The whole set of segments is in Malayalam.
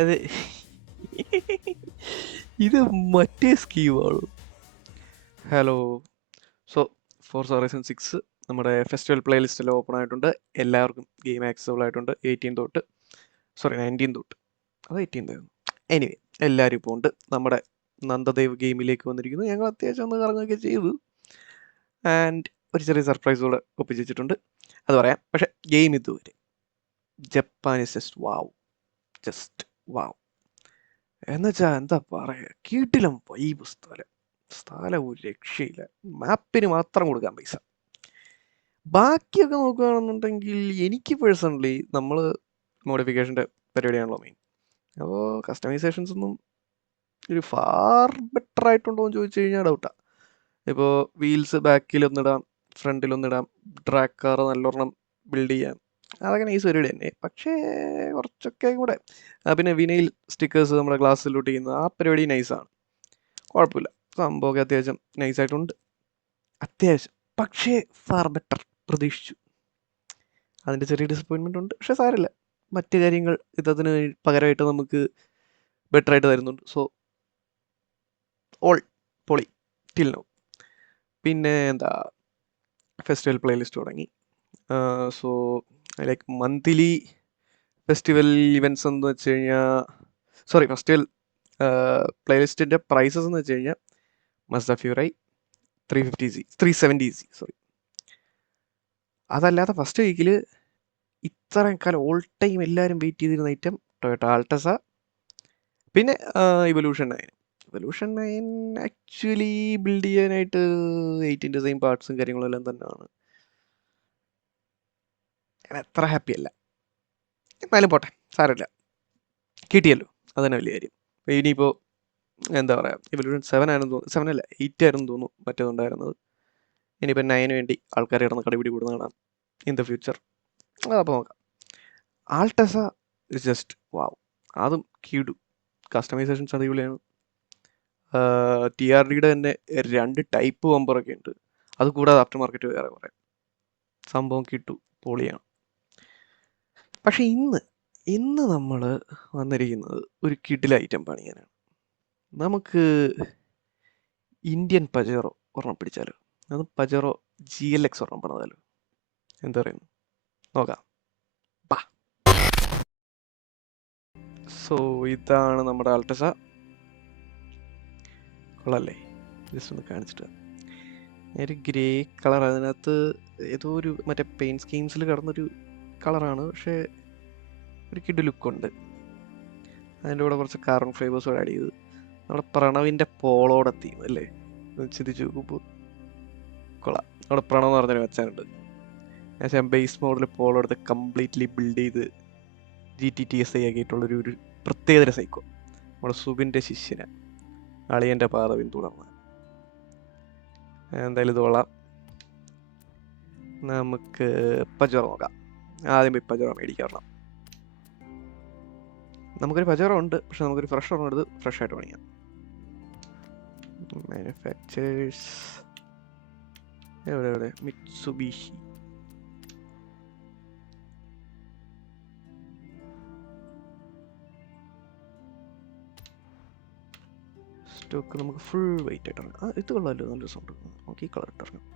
അതെ. ഇത് മറ്റേ സ്കീമാണ്. ഹലോ. സോ ഫോർസ ഹൊറൈസൺ 6 നമ്മുടെ ഫെസ്റ്റിവൽ പ്ലേലിസ്റ്റിൽ ഓപ്പൺ ആയിട്ടുണ്ട്. എല്ലാവർക്കും ഗെയിം ആക്സസിബിൾ ആയിട്ടുണ്ട്. 19 തൊട്ട്. അത് 18 എനിവേ എല്ലാവരും ഇപ്പോൾ ഉണ്ട്. നമ്മുടെ നന്ദദേവ് ഗെയിമിലേക്ക് വന്നിരിക്കുന്നു. ഞങ്ങൾ അത്യാവശ്യം ഒന്ന് കറങ്ങുകയൊക്കെ ചെയ്തു. ആൻഡ് ഒരു ചെറിയ സർപ്രൈസ് കൂടെ ഒപ്പിച്ചിട്ടുണ്ട്. അത് പറയാം. പക്ഷെ ഗെയിം ഇതുവരെ ജപ്പാനീസ് ജസ്റ്റ് വാവ് എന്നുവെച്ചാൽ എന്താ പറയുക, കീട്ടിലും വൈബ് സ്ഥലം ഒരു രക്ഷയില്ല. മാപ്പിന് മാത്രം കൊടുക്കാൻ പൈസ. ബാക്കിയൊക്കെ നോക്കുകയാണെന്നുണ്ടെങ്കിൽ എനിക്ക് പേഴ്സണലി നമ്മൾ മോഡിഫിക്കേഷൻ്റെ പരിപാടിയാണല്ലോ മെയിൻ. അപ്പോൾ കസ്റ്റമൈസേഷൻസ് ഒന്നും ഒരു ഫാർ ബെറ്റർ ആയിട്ടുണ്ടോ എന്ന് ചോദിച്ചു കഴിഞ്ഞാൽ ഡൗട്ടാണ്. ഇപ്പോൾ വീൽസ് ബാക്കിലൊന്നിടാം, ഫ്രണ്ടിലൊന്നിടാം, ഡ്രാഗ് കാർ നല്ലൊരെണ്ണം ബിൽഡ് ചെയ്യാം, അതൊക്കെ നൈസ് പരിപാടി തന്നെ. പക്ഷേ കുറച്ചൊക്കെ കൂടെ പിന്നെ വിനയിൽ സ്റ്റിക്കേഴ്സ് നമ്മുടെ ഗ്ലാസ്സിലോട്ട് ചെയ്യുന്നത്, ആ പരിപാടി നൈസാണ്, കുഴപ്പമില്ല. സംഭവമൊക്കെ അത്യാവശ്യം നൈസായിട്ടുണ്ട്, അത്യാവശ്യം. പക്ഷേ ഫാർ ബെറ്റർ പ്രതീക്ഷിച്ചു. അതിൻ്റെ ചെറിയ ഡിസപ്പോയിൻമെൻ്റ് ഉണ്ട്. പക്ഷേ സാരമില്ല, മറ്റു കാര്യങ്ങൾ ഇതിന് പകരമായിട്ട് നമുക്ക് ബെറ്റർ ആയിട്ട് തരുന്നുണ്ട്. സോ ഓൾ പൊളി ടിൽ നൗ. പിന്നെ എന്താ, ഫെസ്റ്റിവൽ പ്ലേലിസ്റ്റ് തുടങ്ങി. So like monthly festival events എന്ന് വെച്ച് കഴിഞ്ഞാൽ ഫെസ്റ്റിവൽ പ്ലേലിസ്റ്റിൻ്റെ പ്രൈസസ് എന്ന് വെച്ച് കഴിഞ്ഞാൽ മസ്ദ ഫ്യൂറൈ 370 സോറി. അതല്ലാതെ ഫസ്റ്റ് വീക്കിൽ ഇത്രയും കാലം ഓൾ ടൈം എല്ലാവരും വെയിറ്റ് ചെയ്തിരുന്ന ഐറ്റം ടൊയോട്ട ആൾട്ടസ, പിന്നെ ഇവല്യൂഷൻ 9 ആക്ച്വലി ബിൽഡ് ചെയ്യാനായിട്ട് 8ൻ്റെ സെയിം പാർട്സും കാര്യങ്ങളും എല്ലാം തന്നെയാണ്. ഞാൻ അത്ര ഹാപ്പി അല്ല, എന്നാലും പോട്ടെ, സാരമില്ല, കിട്ടിയല്ലോ, അത് തന്നെ വലിയ കാര്യം. ഇനിയിപ്പോൾ എന്താ പറയുക, ഇവല്യൂഷൻ 7 ആയിരുന്നു തോന്നുന്നു, 7 അല്ല 8 ആയിരുന്നു തോന്നുന്നു മറ്റേതുണ്ടായിരുന്നത്. ഇനിയിപ്പോൾ 9 വേണ്ടി ആൾക്കാർ കിടന്ന് കടിപിടി കൂടുന്ന കാണാം ഇൻ ദ ഫ്യൂച്ചർ. അതപ്പോൾ നോക്കാം. ആൾട്ടസ ഇസ് ജസ്റ്റ് വാവ്, അതും ക്യൂഡു, കസ്റ്റമൈസേഷൻസ് അടിപൊളിയാണ്. TRDയുടെ തന്നെ 2 ടൈപ്പ് ബമ്പറൊക്കെ ഉണ്ട്. അതുകൂടാതെ ആഫ്റ്റർ മാർക്കറ്റ് വേറെ കുറേ സംഭവം കിട്ടു, പൊളിയാണ്. പക്ഷെ ഇന്ന് നമ്മൾ വന്നിരിക്കുന്നത് ഒരു കിഡിൽ ഐറ്റം പണിയാനാണ്. നമുക്ക് ഇന്ത്യൻ പജേറോ ഒരെണ്ണം പിടിച്ചാലോ? അത് പജേറോ GLX ഒരെണ്ണം പണിതാലോ? എന്താ പറയുന്നു, നോക്കാം. സോ ഇതാണ് നമ്മുടെ ആൾട്ടസ. കൊള്ളാല്ലേ? ജസ്റ്റ് ഒന്ന് കാണിച്ചിട്ട്. ഒരു ഗ്രേ കളർ, അതിനകത്ത് ഏതോ ഒരു മറ്റേ പെയിൻറ്റ് സ്കീംസിൽ കിടന്നൊരു കളറാണ്, പക്ഷേ ഒരു കിഡ് ലുക്കുണ്ട്. അതിൻ്റെ കൂടെ കുറച്ച് കാർബൺ ഫൈബേഴ്സ് കൂടെ ആഡ് ചെയ്ത് നമ്മുടെ പ്രണവിൻ്റെ പോളോടെ തീം അല്ലേ, ചിന്തിച്ച് നോക്കുമ്പോൾ കൊള്ളാം. നമ്മുടെ പ്രണവ് എന്ന് പറഞ്ഞൊരു വെച്ചാനുണ്ട്, ഞാൻ ബേസ് മോഡൽ പോളോ എടുത്ത് കംപ്ലീറ്റ്ലി ബിൽഡ് ചെയ്ത് GTTSI ആക്കിയിട്ടുള്ളൊരു പ്രത്യേകതര സൈക്കോ, നമ്മുടെ സുബിൻ്റെ ശിഷ്യനെ അളിയൻ്റെ പാത പിന്തുടർന്ന്. എന്തായാലും ഇത് കൊള്ളാം. നമുക്ക് പജറോ നോക്കാം. ആദ്യം പോയി പജറോ മേടിക്കണം. നമുക്കൊരു പജറോ ഉണ്ട്, പക്ഷെ നമുക്കൊരു ഫ്രഷ് ഒരെണ്ണം എടുത്ത് ഫ്രഷ് ആയിട്ട് പണിയാം. മാനുഫാക്ചേഴ്സ് എവിടെ മിറ്റ്സുബിഷി. സ്റ്റോക്ക് നമുക്ക് ഫുൾ വെയിറ്റ് ആയിട്ട് ഇറങ്ങാം. ഇത് കൊള്ളാമല്ലോ, നല്ലൊരു സൗണ്ട്. നമുക്ക് ഈ കളർ ഇട്ടിറങ്ങാം.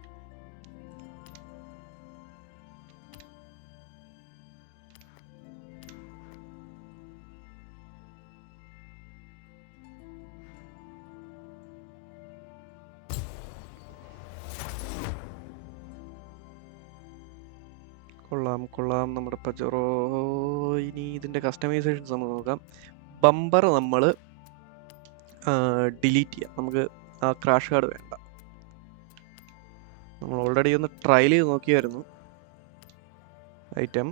കൊള്ളാം നമ്മുടെ പജറോ. ഇനി ഇതിൻ്റെ കസ്റ്റമൈസേഷൻസ് നമുക്ക് നോക്കാം. ബമ്പർ നമ്മൾ ഡിലീറ്റ് ചെയ്യാം. നമുക്ക് ആ ക്രാഷ് കാർഡ് വേണ്ട. നമ്മൾ ഓൾറെഡി ഒന്ന് ട്രയൽ ചെയ്ത് നോക്കിയായിരുന്നു ഐറ്റം.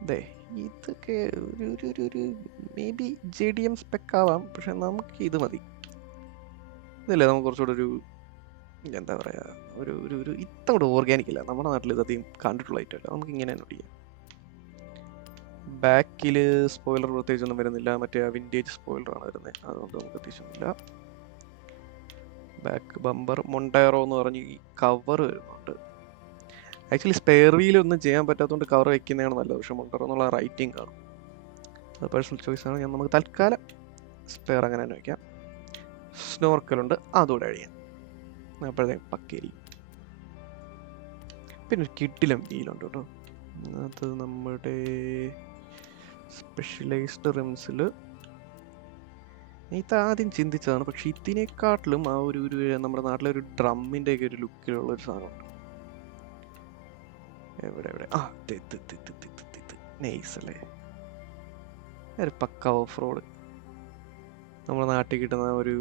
അതെ, ഇതൊക്കെ ഒരു മേ ബി JDM സ്പെക്ക് ആവാം, പക്ഷെ നമുക്ക് ഇത് മതി. ഇതല്ലേ നമുക്ക് കുറച്ചുകൂടെ ഒരു എന്താ പറയുക, ഒരു ഇത്ര കൂടെ ഓർഗാനിക് ഇല്ല. നമ്മുടെ നാട്ടിൽ ഇതധികം കണ്ടിട്ടുള്ള ഐറ്റം അല്ല, നമുക്ക് ഇങ്ങനെ തന്നെ ഓടിക്കാം. ബാക്കിൽ സ്പോയിലർ പ്രത്യേകിച്ചൊന്നും വരുന്നില്ല, മറ്റേ വിൻറ്റേജ് സ്പോയിലറാണ് വരുന്നത്, അതുകൊണ്ട് നമുക്ക് അത്യാവശ്യമൊന്നുമില്ല. ബാക്ക് ബമ്പർ മൊണ്ടേറോ എന്ന് പറഞ്ഞ് ഈ കവർ വരുന്നുണ്ട്. ആക്ച്വലി സ്പെയർ വീലൊന്നും ചെയ്യാൻ പറ്റാത്തതുകൊണ്ട് കവർ വെക്കുന്നതാണ് നല്ലത്, പക്ഷെ മൊണ്ടേറോ എന്നുള്ള റൈറ്റിംഗ് കാണും. അത് പേഴ്സണൽ ചോയ്സാണ്. നമുക്ക് തൽക്കാലം സ്പെയർ അങ്ങനെ തന്നെ വയ്ക്കാം. സ്നോർക്കലുണ്ട്, അതുകൂടെ കഴിയാം. അപ്പോഴത്തേക്കും പക്കേരി. പിന്നെ ഒരു കിട്ടിലും വീലുണ്ട് കേട്ടോ. അത് നമ്മുടെ സ്പെഷ്യലൈസ്ഡ് റിംസിൽ ഇത് ആദ്യം ചിന്തിച്ചതാണ്. പക്ഷെ ഇതിനെക്കാട്ടിലും ആ ഒരു നമ്മുടെ നാട്ടിലെ ഒരു ഡ്രമ്മിൻ്റെ ഒക്കെ ഒരു ലുക്കിലുള്ള ഒരു സാധനമുണ്ട്. എവിടെ എവിടെ ആ നൈസ് അല്ലേ, ഒരു പക്ക ഓഫ് റോഡ്. നമ്മുടെ നാട്ടിൽ കിട്ടുന്ന ഒരു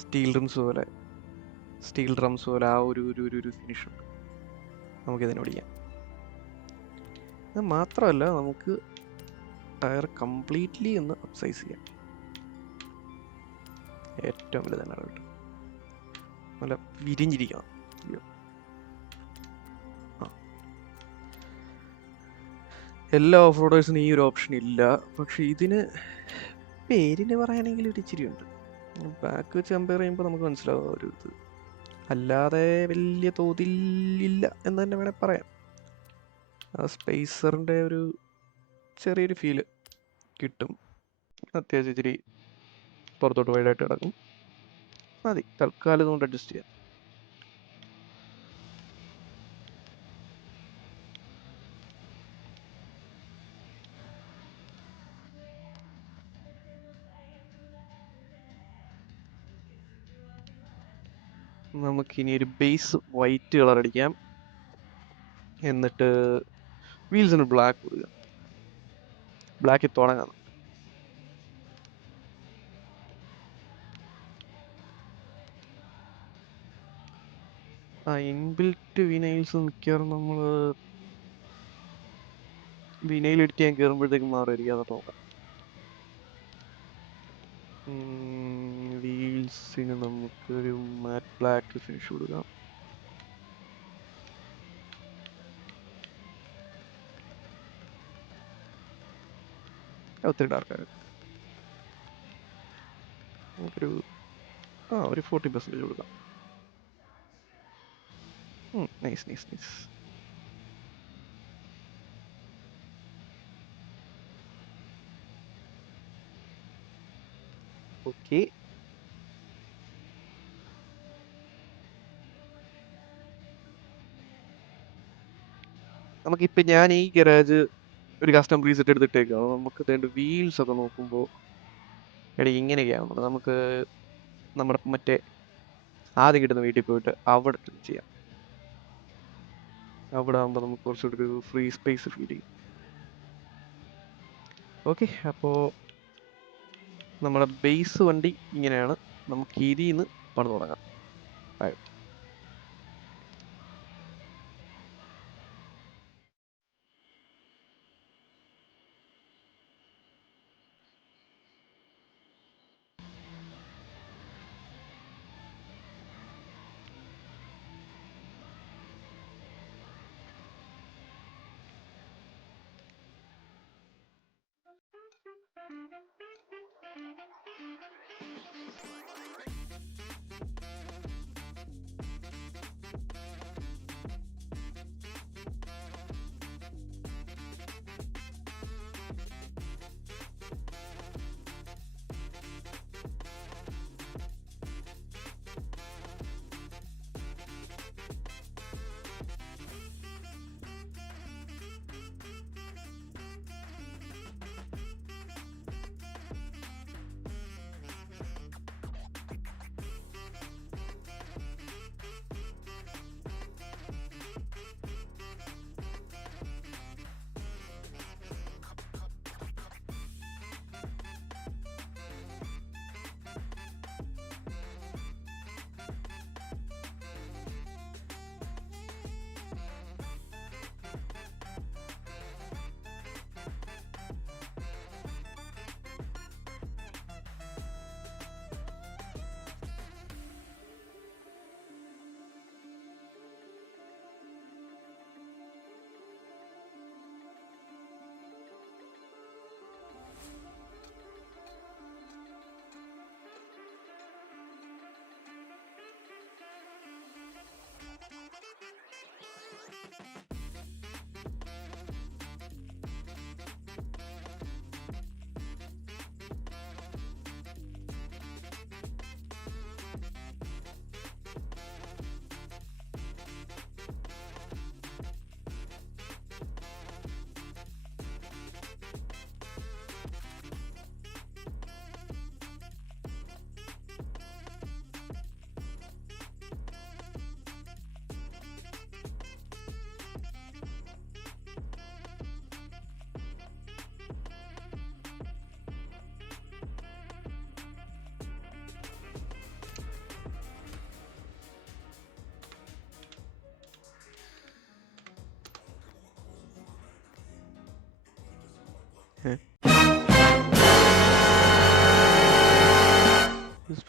സ്റ്റീൽ ഡ്രംസ് പോലെ ആ ഒരു ഫിനിഷ് ഉണ്ട്. നമുക്കിതിനെ ഓടിക്കാം. അത് മാത്രമല്ല, നമുക്ക് ടയർ കംപ്ലീറ്റ്ലി ഒന്ന് അപ്സൈസ് ചെയ്യാം. ഏറ്റവും വലുത് തന്നെ കേട്ടോ, നല്ല വിരിഞ്ഞിരിക്കണം. എല്ലാ ഓഫ് റോഡേഴ്സിനും ഈ ഒരു ഓപ്ഷൻ ഇല്ല. പക്ഷെ ഇതിന് പേരിന് പറയാനെങ്കിൽ ഒരു ഇച്ചിരി ഉണ്ട്. ബാക്ക് വെച്ച് കമ്പയർ ചെയ്യുമ്പോൾ നമുക്ക് മനസ്സിലാവും ഒരു ഇത്. അല്ലാതെ വലിയ തോതിൽ ഇല്ല എന്ന് തന്നെ വേണേൽ പറയാം. ആ സ്പേസറിൻ്റെ ഒരു ചെറിയൊരു ഫീല് കിട്ടും. അത്യാവശ്യം ഇച്ചിരി പുറത്തോട്ട് വൈഡായിട്ട് കിടക്കും. മതി, തൽക്കാലം ഇതുകൊണ്ട് അഡ്ജസ്റ്റ് ചെയ്യാം. നമുക്കിനി ഒരു ബേസ് വൈറ്റ് കളർ അടിക്കാം. എന്നിട്ട് വീൽസിന് ബ്ലാക്ക് കൊടുക്കുക. ബ്ലാക്കിൽ തുടങ്ങാം. ആ ഇൻബിൽറ്റ് വിനൈൽസ് മിക്കവാറും നമ്മൾ വിനൈൽ എഡിറ്റ് ചെയ്യാൻ കയറുമ്പോഴത്തേക്കും മാറിയിരിക്കും. അതൊക്കെ നോക്കാം. വീൽസിന് നമുക്കൊരു മാറ്റ് ബ്ലാക്ക് ഫിനിഷ് കൊടുക്കാം. ഒത്തിരി ഡാർക്കാണ്. നമുക്കൊരു ഒരു 40% കൊടുക്കാം. Nice nice nice. ഓക്കെ, നമുക്കിപ്പോൾ ഞാൻ ഈ ഗരാജ് ഒരു കസ്റ്റം പ്രീസെറ്റ് എടുത്തിട്ടേക്കാം. നമുക്ക് വേണ്ട വീൽസ് ഒക്കെ നോക്കുമ്പോൾ എടീ ഇങ്ങനെയൊക്കെയാവുന്നത്. നമുക്ക് നമ്മുടെ മറ്റേ ആദ്യം കിട്ടുന്ന വീട്ടിൽ പോയിട്ട് അവിടെ ചെയ്യാം. അവിടെ ആകുമ്പോൾ നമുക്ക് കുറച്ചുകൂടി ഒരു ഫ്രീ സ്പേസ് ഫീൽ ചെയ്യും. ഓക്കെ, അപ്പോൾ നമ്മുടെ ബേസ് വണ്ടി ഇങ്ങനെയാണ്. നമുക്ക് ഇതിൽ നിന്ന് പണിത് തുടങ്ങാം.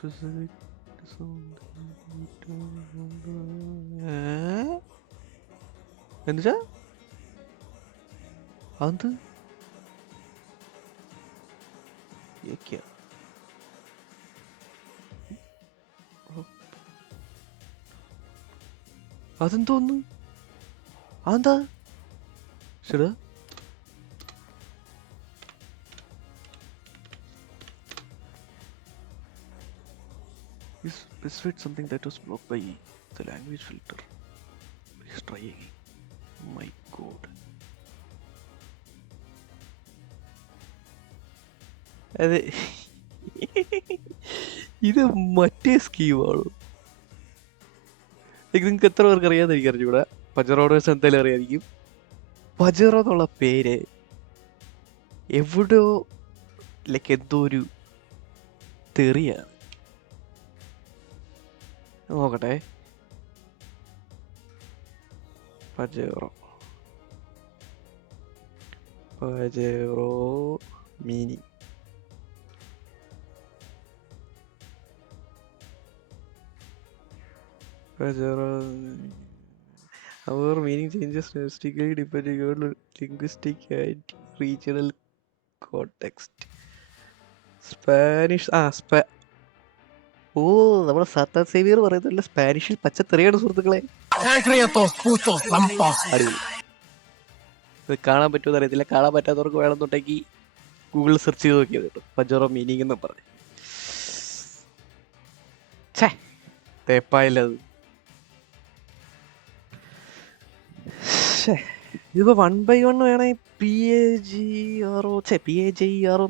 specific എന്താ അത് അതെന്തോന്നു അതെന്താ ശരി is specified something that was blocked by the language filter. Please try again. My god. അതെ ഇത് മറ്റേ സ്കീമാണ്. നിങ്ങൾക്ക് എത്ര പേർക്ക് അറിയാമെന്ന് എനിക്ക് അറിഞ്ഞൂടാ. പജറോഡേഴ്സ് എന്തായാലും അറിയാമായിരിക്കും. പജറോ എന്നുള്ള പേര് എവിടെയോ ലൈക്ക് എന്തോ ഒരു തെറിയാണ്. നോക്കട്ടെ. Pajero meaning our meaning changes drastically depending on linguistic and regional context. Spanish ഓ നമ്മുടെ സർത്താർ സേവിയർ പറയുന്നതല്ല, സ്പാനിഷിൽ പച്ചത്തെറിയാണ് സുഹൃത്തുക്കളെ. അടിപൊളി. ഇത് കാണാൻ പറ്റുമെന്ന് അറിയത്തില്ല. കാണാൻ പറ്റാത്തവർക്ക് വേണമെന്നുണ്ടെങ്കിൽ ഗൂഗിളിൽ സെർച്ച് ചെയ്ത് നോക്കിയത് കേട്ടോ, പജറോ മീനിങ് എന്ന് പറഞ്ഞു. ഛേ തേപ്പായില്ലത്. ഇതിപ്പോൾ 1/1 വേണമെങ്കിൽ PAGERO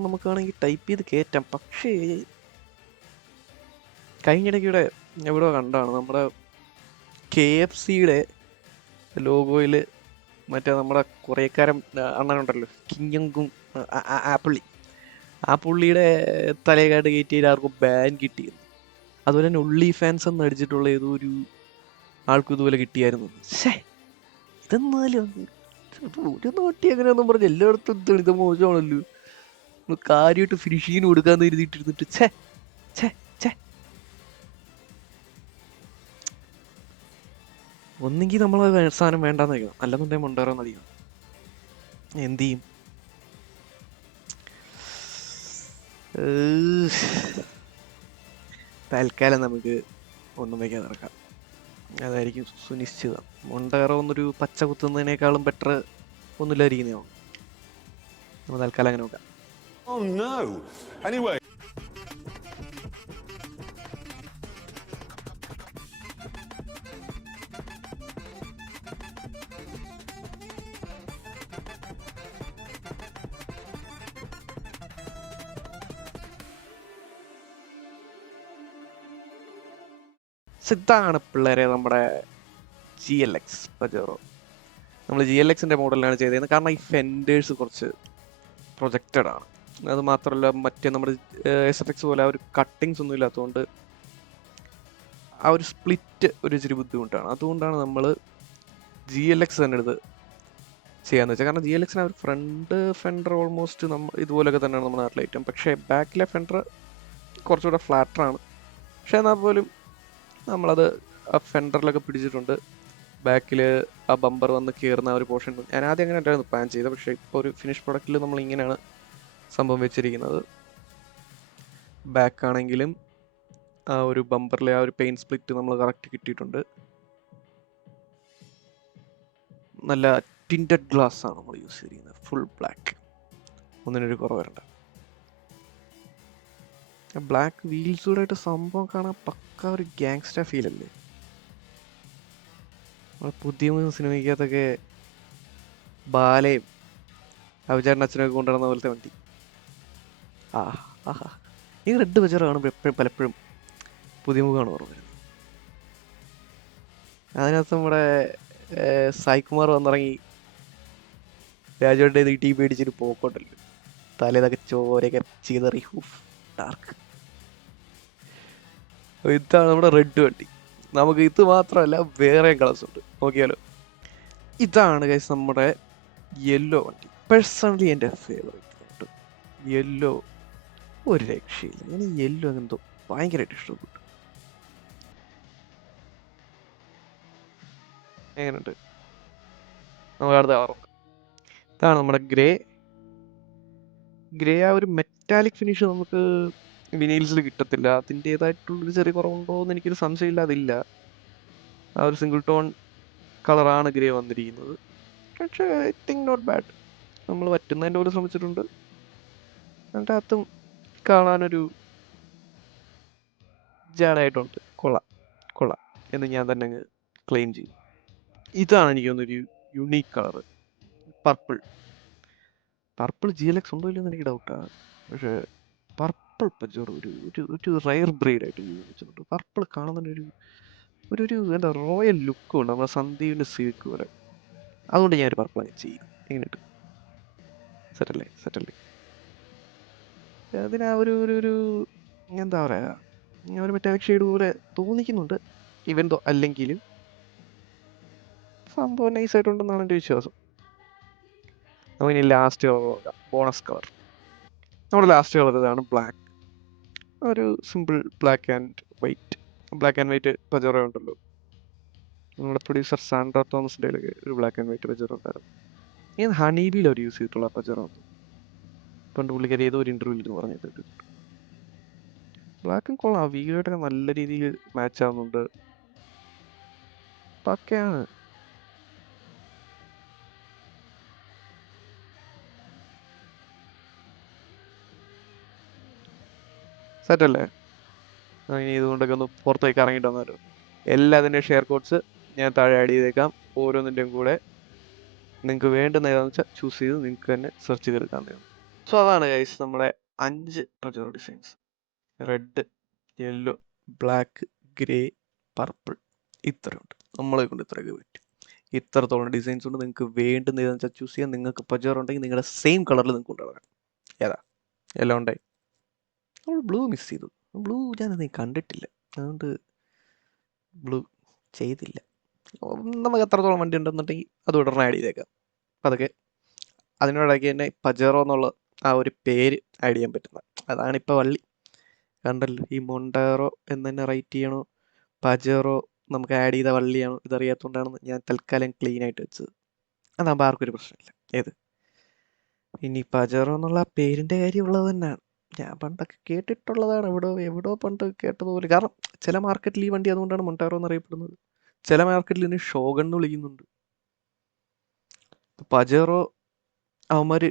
നമുക്ക് വേണമെങ്കിൽ ടൈപ്പ് ചെയ്ത് കയറ്റാം. പക്ഷേ കഴിഞ്ഞിടയ്ക്കൂടെ എവിടെ കണ്ടാണ് നമ്മുടെ KFCയുടെ ലോഗോയിൽ മറ്റേ നമ്മുടെ കുറേക്കാരൻ അണ്ണനുണ്ടല്ലോ, കിഞ്ഞങ്കും ആ പുള്ളിയുടെ തലയായിട്ട് കയറ്റിയിട്ട് ആർക്കും ബാൻ കിട്ടിയത്. അതുപോലെ തന്നെ ഉള്ളി ഫാൻസ് എന്ന് അടിച്ചിട്ടുള്ള ഏതോ ഒരു ആൾക്കും ഇതുപോലെ കിട്ടിയായിരുന്നു. ഇതെന്നാലും ഒരു നോട്ടി അങ്ങനെയൊന്നും പറഞ്ഞ് എല്ലായിടത്തും തെളിത മോശമാണല്ലോ. കാര്യമായിട്ട് ഫിനിഷിങ്ങിന് കൊടുക്കാന്ന് എഴുതിയിട്ടിരുന്നിട്ട് ഛേ ഛേ ഛേ. ഒന്നെങ്കിൽ നമ്മൾ സാധനം വേണ്ടാന്ന് വയ്ക്കണം, അല്ലെന്നുണ്ടെങ്കിൽ മൊണ്ടേറോന്ന് അധികം. എന്ത് ചെയ്യും? തൽക്കാലം നമുക്ക് ഒന്നും വയ്ക്കാതെ ഇറക്കാം, അതായിരിക്കും സുനിശ്ചിതം. മൊണ്ടേറോ ഒന്നൊരു പച്ച കുത്തുന്നതിനേക്കാളും ബെറ്റർ ഒന്നുമില്ലായിരിക്കുന്നതാണ്. നമ്മൾ തൽക്കാലം അങ്ങനെ നോക്കാം. ഇതാണ് പിള്ളേരെ നമ്മുടെ GLX പജറോ. നമ്മൾ GLXൻ്റെ മോഡലിലാണ് ചെയ്തത്. കാരണം ഈ ഫെൻഡേഴ്സ് കുറച്ച് പ്രൊജക്റ്റഡ് ആണ്. അത് മാത്രമല്ല മറ്റേ നമ്മുടെ SFX പോലെ ആ ഒരു കട്ടിങ്സ് ഒന്നും ഇല്ലാത്തതുകൊണ്ട് ആ ഒരു സ്പ്ലിറ്റ് ഒരു ഇച്ചിരി ബുദ്ധിമുട്ടാണ്. അതുകൊണ്ടാണ് നമ്മൾ GLX തന്നെ എടുത്ത് ചെയ്യാന്ന് വെച്ചാൽ. കാരണം GLXന് ഒരു ഫ്രണ്ട് ഫെൻഡർ ഓൾമോസ്റ്റ് ഇതുപോലെയൊക്കെ തന്നെയാണ് നമ്മുടെ നാട്ടിലെ ഐറ്റം. പക്ഷേ ബാക്കിലെ ഫെൻഡർ കുറച്ചുകൂടെ ഫ്ലാറ്ററാണ്. പക്ഷേ എന്നാൽ പോലും നമ്മളത് ആ ഫെൻഡറിലൊക്കെ പിടിച്ചിട്ടുണ്ട്. ബാക്കിൽ ആ ബമ്പർ വന്ന് കയറുന്ന ആ ഒരു പോർഷൻ ഞാൻ ആദ്യം അങ്ങനെ ഉണ്ടായിരുന്നു പ്ലാൻ ചെയ്തത്. പക്ഷേ ഇപ്പോൾ ഒരു ഫിനിഷ് പ്രൊഡക്റ്റിൽ നമ്മൾ ഇങ്ങനെയാണ് സംഭവം വെച്ചിരിക്കുന്നത്. ബാക്കാണെങ്കിലും ആ ഒരു ബമ്പറിലെ ആ ഒരു പെയിൻ സ്പ്ലിറ്റ് നമ്മൾ കറക്റ്റ് കിട്ടിയിട്ടുണ്ട്. നല്ല ടിൻറ്റഡ് ഗ്ലാസ് ആണ് നമ്മൾ യൂസ് ചെയ്തിരിക്കുന്നത്, ഫുൾ ബ്ലാക്ക്, ഒന്നിനൊരു കുറവ് വരണ്ട. ബ്ലാക്ക് വീൽസൂടായിട്ട് സംഭവം കാണാൻ പക്ക ഒരു ഗാങ്സ്റ്റർ ഫീൽ അല്ലേ. പുതിയ സിനിമയ്ക്കകത്തൊക്കെ ബാലയും അഭിചാരൻ്റെ അച്ഛനൊക്കെ കൊണ്ടുവരുന്ന പോലത്തെ വണ്ടി. ഈ റെഡ് ബജർ കാണുമ്പോൾ എപ്പോഴും പലപ്പോഴും പുതിയ മുഖമാണ് ഓർമ്മ വരുന്നത്. അതിനകത്ത് നമ്മുടെ സായികുമാർ വന്നിറങ്ങി രാജുവിൻ്റെ ടീം പേടിച്ചൊരു പോക്കോട്ടല്ലോ, തലേതൊക്കെ ചോരയൊക്കെ ചെയ്തറി ഡാർക്ക്. ഇതാണ് നമ്മുടെ റെഡ് വണ്ടി. നമുക്ക് ഇത് മാത്രമല്ല വേറെ കളേഴ്സ് ഉണ്ട്, നോക്കിയാലോ. ഇതാണ് ഗൈസ് നമ്മുടെ യെല്ലോ വണ്ടി. പേഴ്സണലി എൻ്റെ ഫേവറേറ്റ് യെല്ലോ. ഒരു രക്ഷയില്ല. ഞാൻ യെല്ലോ എന്തോ ഭയങ്കരമായിട്ട് ഇഷ്ടപ്പെട്ടു. എങ്ങനെയുണ്ട്? നമുക്ക് അടുത്ത കളർ നോക്കാം. ഇതാണ് നമ്മുടെ ഗ്രേ. ഗ്രേ ആ ഒരു മെറ്റാലിക് ഫിനിഷ് നമുക്ക് വിനൈൽസിൽ കിട്ടത്തില്ല. അതിൻ്റേതായിട്ടുള്ളൊരു ചെറിയ കുറവുണ്ടോ എന്ന് എനിക്കൊരു സംശയമില്ല. അതില്ല. ആ ഒരു സിംഗിൾ ടോൺ കളറാണ് ഗ്രേ വന്നിരിക്കുന്നത്. പക്ഷേ ഐ തിങ്ക് നോട്ട് ബാഡ്. നമ്മൾ പറ്റുന്നതിൻ്റെ പോലെ ശ്രമിച്ചിട്ടുണ്ട്. അതിൻ്റെ അകത്തും കാണാനൊരു ജാടായിട്ടുണ്ട്. കൊള്ളാം കൊള്ളാം എന്ന് ഞാൻ തന്നെ അങ്ങ് ക്ലെയിം ചെയ്യും. ഇതാണ് എനിക്ക് തോന്നുന്നൊരു unique colour. Purple. Purple GLX ഉണ്ടോ ഇല്ലെന്ന് എനിക്ക് ഡൗട്ടാണ്. പക്ഷേ പർപ്പിൾ പജറോ ഒരു ഒരു ഒരു റയർ ബ്രീഡായിട്ട് വെച്ചിട്ടുണ്ട്. പർപ്പിൾ കാണുന്നതിനൊരു ഒരു ഒരു എന്താ റോയൽ ലുക്കും ഉണ്ട്. നമ്മുടെ സന്ദീപിൻ്റെ സിൽക്ക് പോലെ. അതുകൊണ്ട് ഞാനൊരു പർപ്പിൾ അങ്ങ് ചെയ്യും. എങ്ങനെയുണ്ട്? സെറ്റല്ലേ സെറ്റല്ലേ? അതിന് ആ ഒരു ഒരു ഒരു എന്താ പറയുക, ഒരു മെറ്റാലിക് ഷെയ്ഡ് പോലെ തോന്നിക്കുന്നുണ്ട്. ഇവൻ അല്ലെങ്കിലും സംഭവം നൈസായിട്ടുണ്ടെന്നാണ് എൻ്റെ വിശ്വാസം. നമുക്കിനി ലാസ്റ്റ് കളർ നോക്കാം. Bonus colour. നമ്മുടെ ലാസ്റ്റ് കളർ ഇതാണ്, ബ്ലാക്ക്. ഒരു simple black and white. Black and white പജറോ ഉണ്ടല്ലോ. നമ്മുടെ പ്രൊഡ്യൂസർ സാൻഡ്ര തോമസിൻ്റെ ഒരു ബ്ലാക്ക് ആൻഡ് വൈറ്റ് പജറോ ഉണ്ടായിരുന്നു. ഞാൻ ഹണീബിയിൽ അവർ യൂസ് ചെയ്തിട്ടുള്ള പജറോ. പണ്ട് പുള്ളിക്കാരി ഏതോ ഒരു ഇൻ്റർവ്യൂവിൽ ഇത് പറഞ്ഞിട്ടുണ്ട്. ബ്ലാക്കും കൊള്ളാം. വീഗായിട്ടൊക്കെ നല്ല രീതിയിൽ മാച്ച് ആവുന്നുണ്ട്. പക്കയാണ്. സെറ്റല്ലേ? ഇനി ഇതുകൊണ്ടൊക്കെ ഒന്ന് പുറത്തേക്ക് ഇറങ്ങിയിട്ട് വന്നാലോ. എല്ലാത്തിൻ്റെയും ഷെയർ കോഡ്സ് ഞാൻ താഴെ ആഡ് ചെയ്തേക്കാം. ഓരോന്നിൻ്റെയും കൂടെ നിങ്ങൾക്ക് വേണ്ടുന്ന ഏതാണെന്ന് വെച്ചാൽ ചൂസ് ചെയ്ത് നിങ്ങൾക്ക് തന്നെ സെർച്ച് ചെയ്തെടുക്കാവുന്നതാണ്. സോ അതാണ് ഗൈസ് നമ്മുടെ 5 Pajero designs. Red, yellow, black, grey, purple. ഇത്രയുണ്ട്. നമ്മളെ കൊണ്ട് ഇത്രയൊക്കെ പറ്റും. ഇത്രത്തോളം ഡിസൈൻസ് ഉണ്ട്. നിങ്ങൾക്ക് വേണ്ടുന്ന ഏതാണെന്ന് വെച്ചാൽ ചൂസ് ചെയ്യാം. നിങ്ങൾക്ക് പജറോ ഉണ്ടെങ്കിൽ നിങ്ങളുടെ സെയിം കളറിൽ നിങ്ങൾക്ക് കൊണ്ടുവരാം. ഏതാ? എല്ലാം ഉണ്ടായി. നമ്മൾ ബ്ലൂ മിസ് ചെയ്തു. ബ്ലൂ ഞാനത് കണ്ടിട്ടില്ല, അതുകൊണ്ട് ബ്ലൂ ചെയ്തില്ല. നമുക്ക് എത്രത്തോളം വണ്ടി ഉണ്ടെന്നുണ്ടെങ്കിൽ അത് ഉടനെ ആഡ് ചെയ്തേക്കാം. അതൊക്കെ അതിനോടൊക്കെ തന്നെ പജറോ എന്നുള്ള ആ ഒരു പേര് ആഡ് ചെയ്യാൻ പറ്റുന്നത്. അതാണിപ്പോൾ വള്ളി. കണ്ടല്ലോ, ഈ മൊണ്ടേറോ എന്ന് തന്നെ റൈറ്റ് ചെയ്യണോ പജറോ നമുക്ക് ആഡ് ചെയ്ത വള്ളിയാണോ ഇതറിയാത്തതുകൊണ്ടാണ് ഞാൻ തൽക്കാലം ക്ലീൻ ആയിട്ട് വെച്ചത്. അതാകുമ്പോൾ ആർക്കും ഒരു പ്രശ്നമില്ല. ഏത് ഇനി പജറോ എന്നുള്ള പേരിൻ്റെ കാര്യമുള്ളത് തന്നെയാണ്. ഞാൻ പണ്ടൊക്കെ കേട്ടിട്ടുള്ളതാണ്, എവിടോ പണ്ട് കേട്ടതുപോലെ. കാരണം ചില മാർക്കറ്റിൽ ഈ വണ്ടി അതുകൊണ്ടാണ് മൊണ്ടാറോ എന്നറിയപ്പെടുന്നത്. ചില മാർക്കറ്റിൽ ഇതിന് ഷോഗൺ എന്ന് വിളിക്കുന്നുണ്ട്. പജറോ അവന്മാർ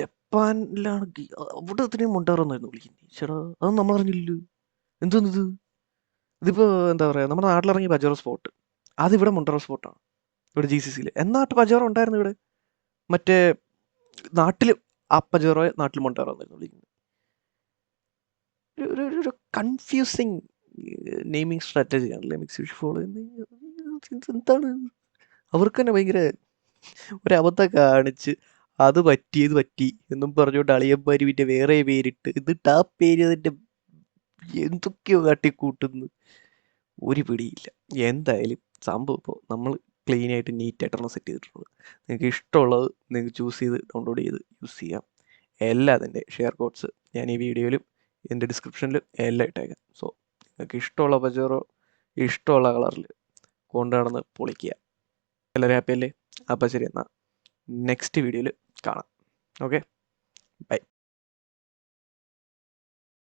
ജപ്പാനിലാണ് അവിടെ ഇതിനെ മൊണ്ടാറോ എന്നായിരുന്നു വിളിക്കുന്നത്. ചേട്ടാ അതൊന്നും നമ്മൾ അറിഞ്ഞില്ലല്ലോ. എന്തോന്നിത്? ഇതിപ്പോൾ എന്താ പറയുക, നമ്മുടെ നാട്ടിലിറങ്ങിയ പജറോ സ്പോട്ട് അതിവിടെ മൊണ്ടാറോ സ്പോട്ടാണ്, ഇവിടെ GCCയിൽ. എന്നാട്ട് പജറോ ഉണ്ടായിരുന്നു ഇവിടെ. മറ്റേ നാട്ടിൽ ആ പജറോയെ നാട്ടിൽ മൊണ്ടാറോ എന്നായിരുന്നു വിളിക്കുന്നത്. ഒരു കൺഫ്യൂസിങ് നെയിമിങ് സ്ട്രാറ്റജി ആണല്ലേ മിക്സ്വിഷ് ഫോളോ ചെയ്യുന്നത്. എന്താണ് അവർക്ക് തന്നെ ഭയങ്കര ഒരബദ്ധം കാണിച്ച് അത് പറ്റി ഇത് പറ്റി എന്നും പറഞ്ഞുകൊണ്ട് അളിയന്മാര് പിന്നെ വേറെ പേരിട്ട് എന്നിട്ട് ആ പേര് അതിൻ്റെ എന്തൊക്കെയോ കാട്ടിക്കൂട്ടുന്നു. ഒരു പിടിയില്ല. എന്തായാലും സംഭവം ഇപ്പോൾ നമ്മൾ ക്ലീൻ ആയിട്ട് നീറ്റായിട്ടാണ് സെറ്റ് ചെയ്തിട്ടുള്ളത്. നിങ്ങൾക്ക് ഇഷ്ടമുള്ളത് നിങ്ങൾക്ക് ചൂസ് ചെയ്ത് ഡൗൺലോഡ് ചെയ്ത് യൂസ് ചെയ്യാം. എല്ലാത്തിൻ്റെ ഷെയർ കോഡ്സ് ഞാൻ ഈ വീഡിയോയിലും എൻ്റെ ഡിസ്ക്രിപ്ഷനിലും എല്ലാം ഇട്ടേക്കാം. സോ നിങ്ങൾക്ക് ഇഷ്ടമുള്ള പജറോ ഇഷ്ടമുള്ള കളറിൽ കൊണ്ടു നടന്ന് പൊളിക്കുക. എല്ലാവരും ഹാപ്പി അല്ലേ? അപ്പോൾ ശരി, എന്നാൽ നെക്സ്റ്റ് വീഡിയോയിൽ കാണാം. Okay, by.